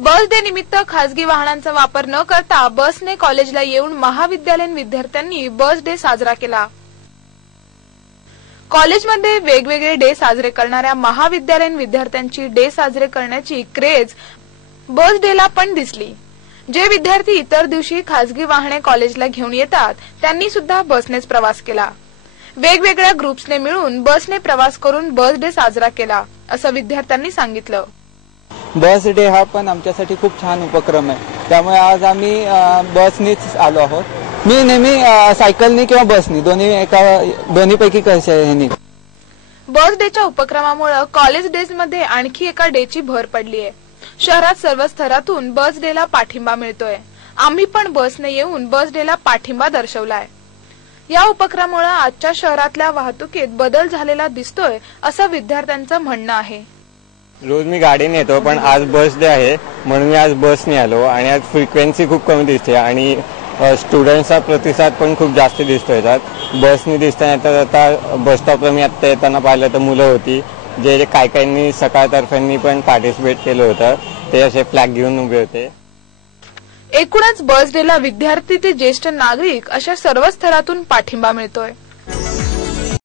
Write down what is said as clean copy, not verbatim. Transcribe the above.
बस day निमित्त खासगी वाहनांचा वापर न करता बसने कॉलेजला येऊन महाविद्यालयीन विद्यार्थ्यांनी बस डे साजरा केला। कॉलेजमध्ये वेगवेगळे डे साजरे करणाऱ्या महाविद्यालयीन विद्यार्थ्यांची डे साजरे करण्याची क्रेज बस डेला पण दिसली। जे विद्यार्थी इतर दिवशी खासगी वाहने कॉलेजला घेऊन येतात त्यांनी सुद्धा बसनेच प्रवास केला। वेगवेगळ्या ग्रुप्सने मिळून बसने प्रवास करून बस डे साजरा केला असं विद्यार्थ्यांनी सांगितलं। बस डे हा पण आमच्यासाठी खूप छान उपक्रम आहे, त्यामुळे आज आम्ही बसनीच आलो आहोत। मी नेहमी सायकलनी किंवा बसनी दोन्हीपैकी कशाने। बस डेच्या उपक्रमामुळे कॉलेज डेज मध्ये आणखी एका डेची भर पडली आहे। शहरात सर्व स्तरातून बस डेला पाठिंबा मिळतोय। आम्ही पण बसने येऊन बस डेला पाठिंबा दर्शवलाय। या उपक्रमामुळे आजच्या शहरातल्या वाहतुकीत बदल झालेला दिसतोय असं विद्यार्थ्यांचं म्हणणं आहे। रोज मी गाडीने येतो, पण आज बस डे आहे म्हणून मी आज बसने आलो आणि आज फ्रिक्वेन्सी खूप कमी दिसते आणि स्टुडंट्सचा प्रतिसाद पण खूप जास्त दिसतोय। बसने दिसताना आता बस स्टॉपला मी आता येताना पाहिलं तर मुलं होती जे काहींनी सकाळतर्फेंनी पण पार्टिसिपेट केलं होतं, ते असे फ्लॅग घेऊन उभे होते। एकूणच बस डेला विद्यार्थी ते ज्येष्ठ नागरिक अशा सर्व स्तरातून पाठिंबा मिळतोय।